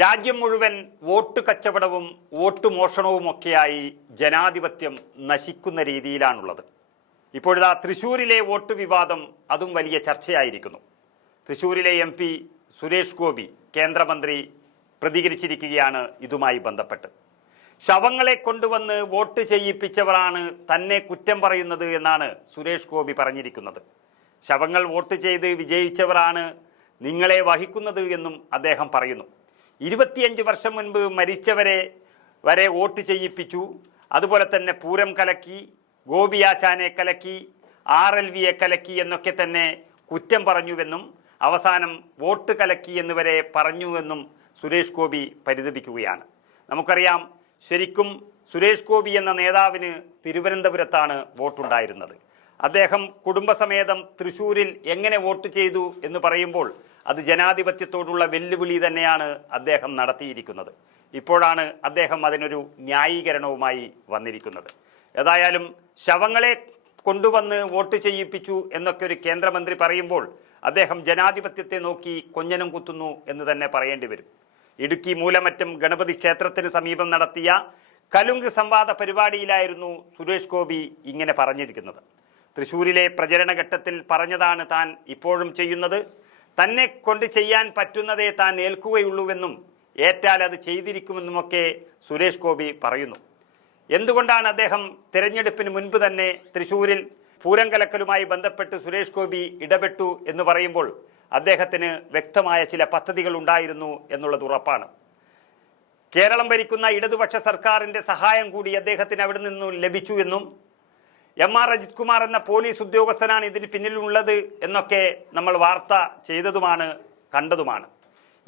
രാജ്യം മുഴുവൻ വോട്ട് കച്ചവടവും വോട്ട് മോഷണവുമൊക്കെയായി ജനാധിപത്യം നശിക്കുന്ന രീതിയിലാണുള്ളത്. ഇപ്പോഴിതാ തൃശ്ശൂരിലെ വോട്ട് വിവാദം അതും വലിയ ചർച്ചയായിരിക്കുന്നു. തൃശ്ശൂരിലെ MP സുരേഷ് ഗോപി കേന്ദ്രമന്ത്രി പ്രതികരിച്ചിരിക്കുകയാണ് ഇതുമായി ബന്ധപ്പെട്ട്. ശവങ്ങളെ കൊണ്ടുവന്ന് വോട്ട് ചെയ്യിപ്പിച്ചവരാണ് തന്നെ കുറ്റം പറയുന്നത് എന്നാണ് സുരേഷ് ഗോപി പറഞ്ഞിരിക്കുന്നത്. ശവങ്ങൾ വോട്ട് ചെയ്ത് വിജയിച്ചവരാണ് നിങ്ങളെ വഹിക്കുന്നത് എന്നും അദ്ദേഹം പറയുന്നു. 25 വർഷം മുൻപ് മരിച്ചവരെ വരെ വോട്ട് ചെയ്യിപ്പിച്ചു, അതുപോലെ തന്നെ പൂരം കലക്കി, ഗോപിയാശാനെ കലക്കി, RLVയെ കലക്കി എന്നൊക്കെ തന്നെ കുറ്റം പറഞ്ഞുവെന്നും അവസാനം വോട്ട് കലക്കി എന്നുവരെ പറഞ്ഞുവെന്നും സുരേഷ് ഗോപി പരിതപിക്കുകയാണ്. നമുക്കറിയാം, ശരിക്കും സുരേഷ് ഗോപി എന്ന നേതാവിന് തിരുവനന്തപുരത്താണ് വോട്ടുണ്ടായിരുന്നത്. അദ്ദേഹം കുടുംബസമേതം തൃശ്ശൂരിൽ എങ്ങനെ വോട്ട് ചെയ്തു എന്ന് പറയുമ്പോൾ അത് ജനാധിപത്യത്തോടുള്ള വെല്ലുവിളി തന്നെയാണ് അദ്ദേഹം നടത്തിയിരിക്കുന്നത്. ഇപ്പോഴാണ് അദ്ദേഹം അതിനൊരു ന്യായീകരണവുമായി വന്നിരിക്കുന്നത്. ഏതായാലും ശവങ്ങളെ കൊണ്ടുവന്ന് വോട്ട് ചെയ്യിപ്പിച്ചു എന്നൊക്കെ ഒരു കേന്ദ്രമന്ത്രി പറയുമ്പോൾ അദ്ദേഹം ജനാധിപത്യത്തെ നോക്കി കൊഞ്ഞനം കുത്തുന്നു എന്ന് തന്നെ പറയേണ്ടി വരും. ഇടുക്കി മൂലമറ്റം ഗണപതി ക്ഷേത്രത്തിന് സമീപം നടത്തിയ കലുങ്ക് സംവാദ പരിപാടിയിലായിരുന്നു സുരേഷ് ഗോപി ഇങ്ങനെ പറഞ്ഞിരിക്കുന്നത്. തൃശ്ശൂരിലെ പ്രചരണഘട്ടത്തിൽ പറഞ്ഞതാണ് താൻ ഇപ്പോഴും ചെയ്യുന്നത്. തന്നെ കൊണ്ട് ചെയ്യാൻ പറ്റുന്നതേ താൻ ഏൽക്കുകയുള്ളൂവെന്നും ഏറ്റാൽ അത് ചെയ്തിരിക്കുമെന്നുമൊക്കെ സുരേഷ് ഗോപി പറയുന്നു. എന്തുകൊണ്ടാണ് അദ്ദേഹം തിരഞ്ഞെടുപ്പിന് മുൻപ് തന്നെ തൃശ്ശൂരിൽ പൂരം കലക്കലുമായി ബന്ധപ്പെട്ട് സുരേഷ് ഗോപി ഇടപെട്ടു എന്ന് പറയുമ്പോൾ അദ്ദേഹത്തിന് വ്യക്തമായ ചില പദ്ധതികൾ ഉണ്ടായിരുന്നു എന്നുള്ളത് ഉറപ്പാണ്. കേരളം ഭരിക്കുന്ന ഇടതുപക്ഷ സർക്കാരിൻ്റെ സഹായം കൂടി അദ്ദേഹത്തിന് അവിടെ നിന്നും ലഭിച്ചു എന്നും MR അജിത് കുമാർ എന്ന പോലീസ് ഉദ്യോഗസ്ഥനാണ് ഇതിന് പിന്നിലുള്ളത് എന്നൊക്കെ നമ്മൾ വാർത്ത ചെയ്തതുമാണ്, കണ്ടതുമാണ്.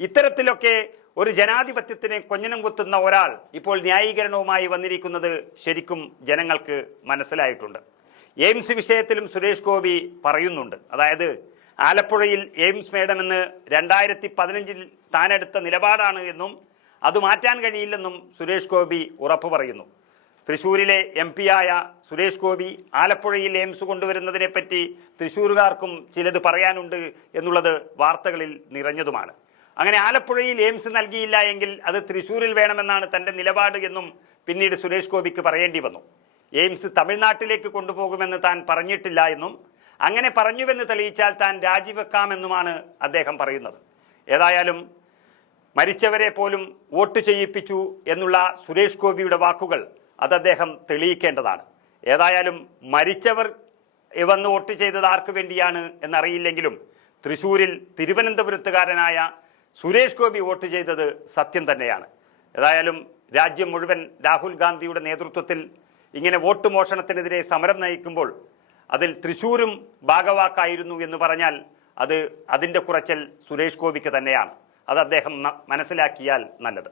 ഇത്തരത്തിലൊക്കെ ഒരു ജനാധിപത്യത്തിന് കൊഞ്ഞനം കുത്തുന്ന ഒരാൾ ഇപ്പോൾ ന്യായീകരണവുമായി വന്നിരിക്കുന്നത് ശരിക്കും ജനങ്ങൾക്ക് മനസ്സിലായിട്ടുണ്ട്. എയിംസ് വിഷയത്തിലും സുരേഷ് ഗോപി പറയുന്നുണ്ട്. അതായത് ആലപ്പുഴയിൽ എയിംസ് വേണമെന്ന് 2015 താനെടുത്ത നിലപാടാണ് എന്നും അത് മാറ്റാൻ കഴിയില്ലെന്നും സുരേഷ് ഗോപി ഉറപ്പു പറയുന്നു. തൃശ്ശൂരിലെ MP ആയ സുരേഷ് ഗോപി ആലപ്പുഴയിൽ എയിംസ് കൊണ്ടുവരുന്നതിനെപ്പറ്റി തൃശ്ശൂരുകാർക്കും ചിലത് പറയാനുണ്ട് എന്നുള്ളത് വാർത്തകളിൽ നിറഞ്ഞതുമാണ്. അങ്ങനെ ആലപ്പുഴയിൽ എയിംസ് നൽകിയില്ല എങ്കിൽ അത് തൃശ്ശൂരിൽ വേണമെന്നാണ് തൻ്റെ നിലപാട് എന്നും പിന്നീട് സുരേഷ് ഗോപിക്ക് പറയേണ്ടി വന്നു. എയിംസ് തമിഴ്നാട്ടിലേക്ക് കൊണ്ടുപോകുമെന്ന് താൻ പറഞ്ഞിട്ടില്ല എന്നും അങ്ങനെ പറഞ്ഞുവെന്ന് തെളിയിച്ചാൽ താൻ രാജിവെക്കാമെന്നുമാണ് അദ്ദേഹം പറയുന്നത്. ഏതായാലും മരിച്ചവരെ പോലും വോട്ട് ചെയ്യിപ്പിച്ചു എന്നുള്ള സുരേഷ് ഗോപിയുടെ വാക്കുകൾ അത് അദ്ദേഹം തെളിയിക്കേണ്ടതാണ്. ഏതായാലും മരിച്ചവർ വന്ന് വോട്ട് ചെയ്തത് ആർക്ക് വേണ്ടിയാണ് എന്നറിയില്ലെങ്കിലും തൃശ്ശൂരിൽ തിരുവനന്തപുരത്തുകാരനായ സുരേഷ് ഗോപി വോട്ട് ചെയ്തത് സത്യം തന്നെയാണ്. ഏതായാലും രാജ്യം മുഴുവൻ രാഹുൽ ഗാന്ധിയുടെ നേതൃത്വത്തിൽ ഇങ്ങനെ വോട്ട് മോഷണത്തിനെതിരെ സമരം നയിക്കുമ്പോൾ അതിൽ തൃശ്ശൂരും ഭാഗവാക്കായിരുന്നു എന്ന് പറഞ്ഞാൽ അതിൻ്റെ കുറച്ചൽ സുരേഷ് ഗോപിക്ക് തന്നെയാണ്. അത് അദ്ദേഹം മനസ്സിലാക്കിയാൽ നല്ലത്.